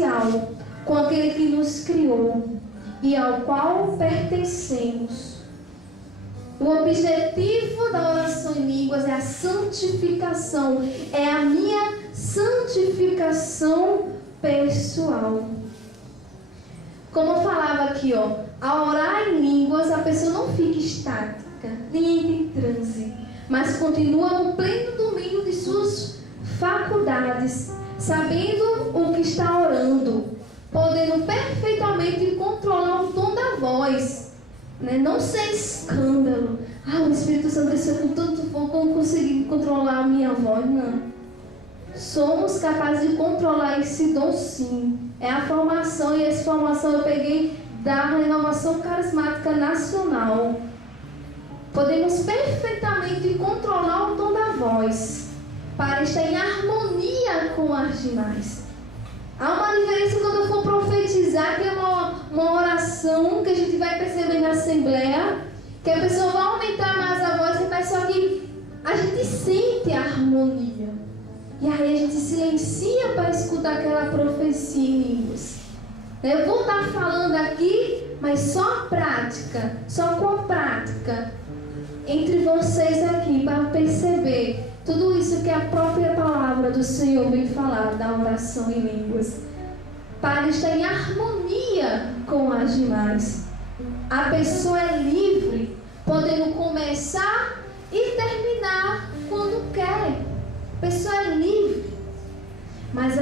especial com aquele que nos criou e ao qual pertencemos. O objetivo da oração em línguas é a santificação, é a minha santificação pessoal. Como eu falava aqui, ao orar em línguas, a pessoa não fica estática, nem entra em transe, mas continua no pleno domínio de suas faculdades, sabendo o que está orando, podendo perfeitamente controlar o tom da voz, né? Não ser escândalo. O Espírito Santo desceu com tanto fogo, como conseguir controlar a minha voz? Não. Somos capazes de controlar esse dom, sim. É a formação, e essa formação eu peguei da Renovação Carismática Nacional. Podemos perfeitamente controlar o tom da voz para estar em harmonia com as demais. Há uma diferença quando eu for profetizar, que é uma oração que a gente vai perceber na Assembleia, que a pessoa vai aumentar mais a voz, mas só que a gente sente a harmonia. E aí a gente silencia para escutar aquela profecia em línguas. Eu vou estar falando aqui, mas só prática, só com prática, entre vocês aqui, para perceber tudo isso que a própria palavra do Senhor vem falar da oração em línguas, para estar em harmonia com as demais. A pessoa é livre, podendo começar e terminar quando quer. A pessoa é livre, mas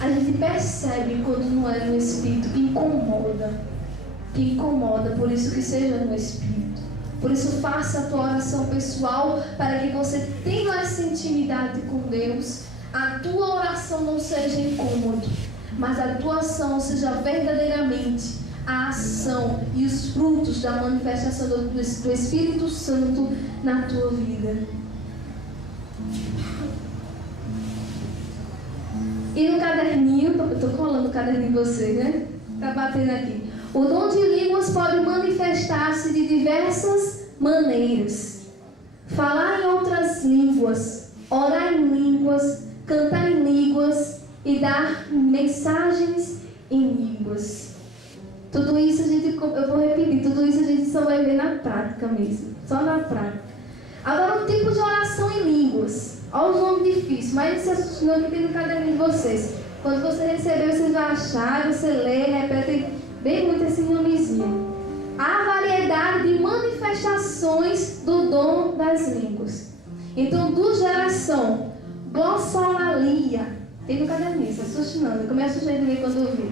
a gente percebe quando não é no Espírito, que incomoda, por isso que seja no Espírito. Por isso faça a tua oração pessoal, para que você tenha essa intimidade com Deus. A tua oração não seja incômodo, mas a tua ação seja verdadeiramente a ação e os frutos da manifestação do Espírito Santo na tua vida. E no caderninho, eu estou colando o caderninho em você, né? Está batendo aqui. O dom de línguas pode manifestar-se de diversas maneiras. Falar em outras línguas, orar em línguas, cantar em línguas e dar mensagens em línguas. Tudo isso eu vou repetir, tudo isso a gente só vai ver na prática mesmo. Só na prática. Agora, o tipo de oração em línguas. Olha os nomes difíceis, mas não se assuste não, que tem no caderninho de vocês. Quando você receber, vocês vão achar, você lê, repete bem muito esse nomezinho. Há variedade de manifestações do dom das línguas. Então, do geração, glossolalia. Tem no caderninho, se assuste não, eu começo a sugerir quando eu vi.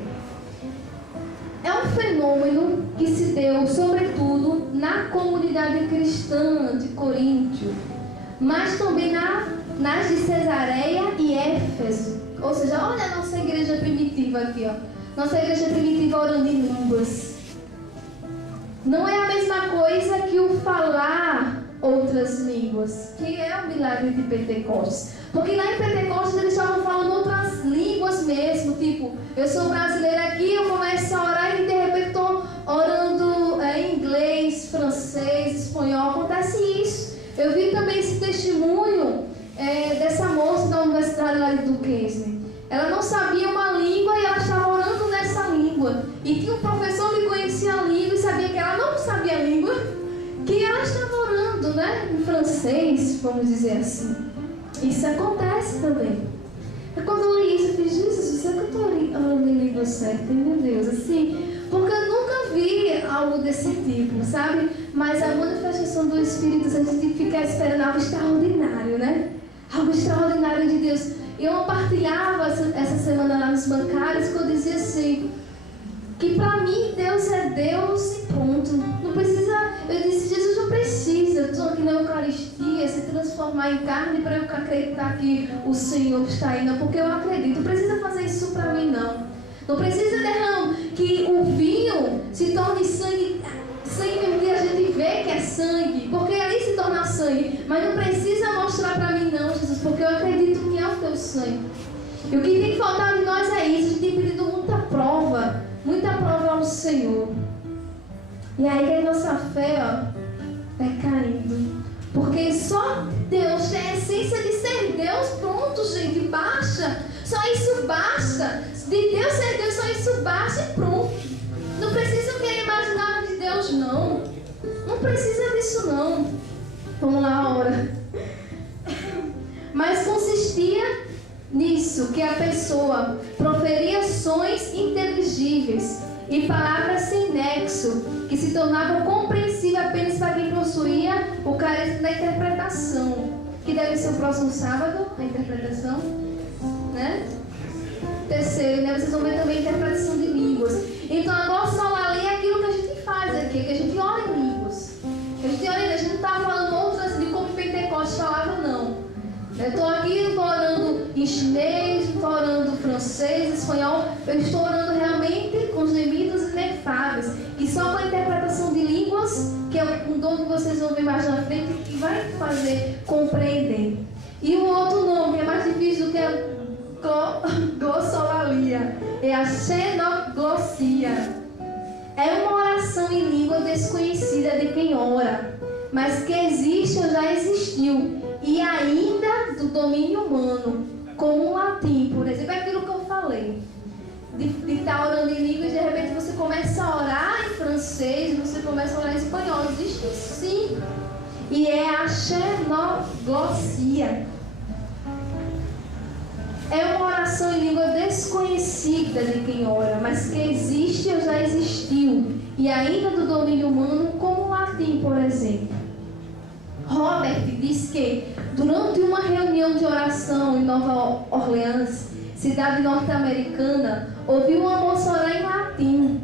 É um fenômeno que se deu, sobretudo, na comunidade cristã de Coríntio, mas também nas de Cesareia e Éfeso. Ou seja, olha a nossa igreja primitiva aqui, Nossa igreja primitiva orando em línguas. Não é a mesma coisa que o falar outras línguas, que é o milagre de Pentecostes. Porque lá em Pentecostes eles estavam falando outras línguas mesmo. Tipo, eu sou brasileira aqui, eu começo a orar e de repente estou orando em inglês, francês, espanhol. Acontece isso. Eu vi também esse testemunho dessa moça da universidade lá de Duquesne. Ela não sabia uma língua e ela estava orando nessa língua. E tinha um professor que conhecia a língua e sabia que ela não sabia a língua, que ela estava orando, né? Em francês, vamos dizer assim. Isso acontece também. Quando eu li isso, eu fiz, Jesus, será que eu estou orando em língua certa? Meu Deus, assim, porque eu nunca vi algo desse tipo, sabe? Mas a manifestação do Espírito, a gente tem que ficar esperando algo extraordinário, né? Algo extraordinário de Deus. Eu partilhava essa semana lá nos bancários, que eu dizia assim, que para mim Deus é Deus e ponto. Não precisa, eu disse, Jesus não precisa, eu estou aqui na Eucaristia, se transformar em carne para eu acreditar que o Senhor está aí, não, porque eu acredito. Não precisa fazer isso para mim, não. Não precisa derramar que o vinho se torne sangue, sangue que a gente vê que é sangue, porque ali se torna sangue, mas não precisa mostrar para mim não, Jesus, porque eu acredito que é o teu sangue. E o que tem que faltar de nós é isso, a gente tem pedido muita prova ao Senhor. E aí a nossa fé, vai caindo. Porque só Deus tem a essência de ser Deus, pronto, gente, basta. Só isso basta. De Deus ser Deus, só isso basta e pronto. Não precisa querer mais nada de Deus, não. Não precisa disso, não. Vamos lá, ora. Mas consistia nisso, que a pessoa proferia sons inteligíveis e palavras sem nexo, que se tornavam compreensíveis apenas para quem possuía o carisma da interpretação, que deve ser o próximo sábado, a interpretação, né? Terceiro, né? Vocês vão ver também a interpretação de línguas. Então a glossolalia é aquilo que a gente faz aqui, que a gente ora em línguas. A gente ora em línguas, a gente não está falando outras de como Pentecostes falava, não. Eu estou aqui, não estou orando em chinês, não estou orando francês, espanhol. Eu estou orando realmente com os gemidos inefáveis. E só com a interpretação de línguas, que é um dom que vocês vão ver mais na frente, que vai fazer compreender. E o outro nome, que é mais difícil do que a glossolalia, é a xenoglossia. É uma oração em língua desconhecida de quem ora, mas que existe ou já existiu. E ainda do domínio humano, como o latim, por exemplo, é aquilo que eu falei. De estar orando em línguas e de repente você começa a orar em francês, você começa a orar em espanhol. Existe sim. E é a xenoglossia. É uma oração em língua desconhecida de quem ora, mas que existe ou já existiu. E ainda do domínio humano, como o latim, por exemplo. Robert diz que, durante uma reunião de oração em Nova Orleans, cidade norte-americana, ouviu uma moça orar em latim.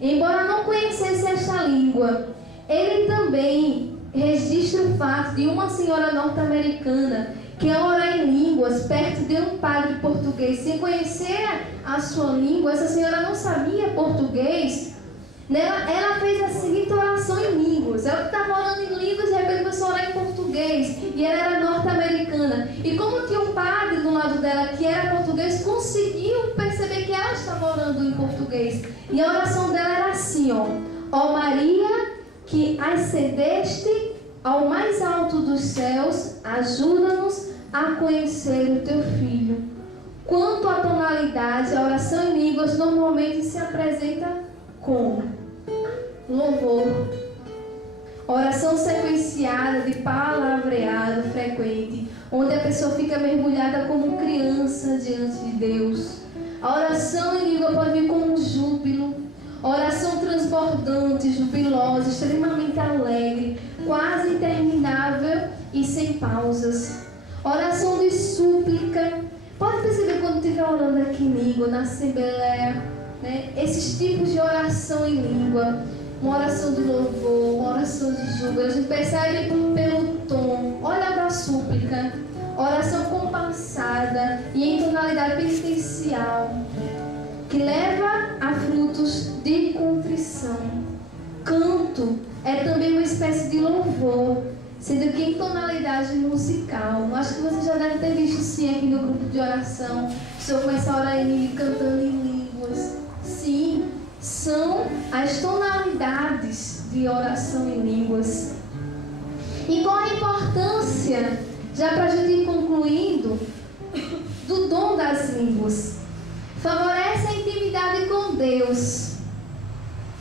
Embora não conhecesse esta língua, ele também registra o fato de uma senhora norte-americana que, ao orar em línguas perto de um padre português, sem conhecer a sua língua, essa senhora não sabia português. Ela fez a seguinte oração em línguas. Ela estava orando em línguas e de repente começou a orar em português. E ela era norte-americana. E como tinha um padre do lado dela que era português, conseguiu perceber que ela estava orando em português. E a oração dela era assim, ó: ó Maria, que ascendeste ao mais alto dos céus, ajuda-nos a conhecer o teu Filho. Quanto à tonalidade, a oração em línguas normalmente se apresenta como louvor, oração sequenciada de palavreado frequente, onde a pessoa fica mergulhada como criança diante de Deus. A oração em língua pode vir como um júbilo, oração transbordante, jubilosa, extremamente alegre, quase interminável e sem pausas. Oração de súplica. Pode perceber quando estiver orando aqui em língua, na assembleia, né? Esses tipos de oração em língua, uma oração de louvor, uma oração de júbilo, a gente percebe pelo tom. Olha para a súplica, oração compassada e em tonalidade penitencial, que leva a frutos de contrição. Canto é também uma espécie de louvor, sendo que em tonalidade musical. Acho que você já deve ter visto sim aqui no grupo de oração. O senhor começa a orar em cantando em línguas. Sim, são as tonalidades de oração em línguas. E qual a importância, já para a gente ir concluindo, do dom das línguas? Favorece a intimidade com Deus,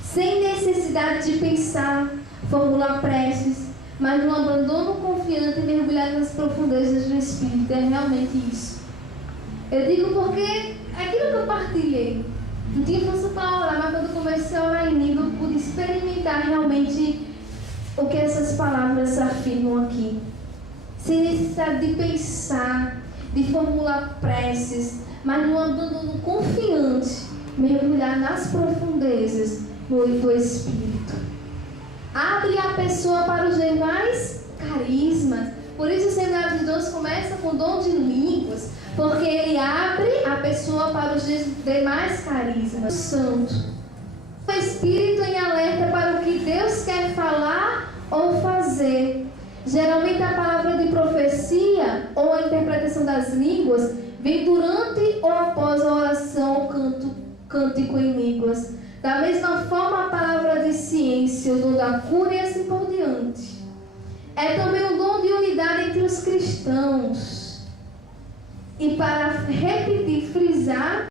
sem necessidade de pensar, formular preces, mas no abandono confiante e mergulhado nas profundezas do Espírito. É realmente isso. Eu digo porque aquilo que eu partilhei, não tinha força para orar, mas quando eu comecei a orar em língua, eu pude experimentar realmente o que essas palavras afirmam aqui. Sem necessidade de pensar, de formular preces, mas no abandono confiante, mergulhar nas profundezas do Espírito. Abre a pessoa para os demais carismas. Por isso o Seminário de Dons começa com o dom de línguas, porque ele abre a pessoa para os demais carismas. Santo. O Espírito em alerta para o que Deus quer falar ou fazer. Geralmente a palavra de profecia ou a interpretação das línguas vem durante ou após a oração ou cântico em línguas. Da mesma forma, a palavra de ciência, o dom da cura e assim por diante. É também um dom de unidade entre os cristãos. E para repetir, frisar,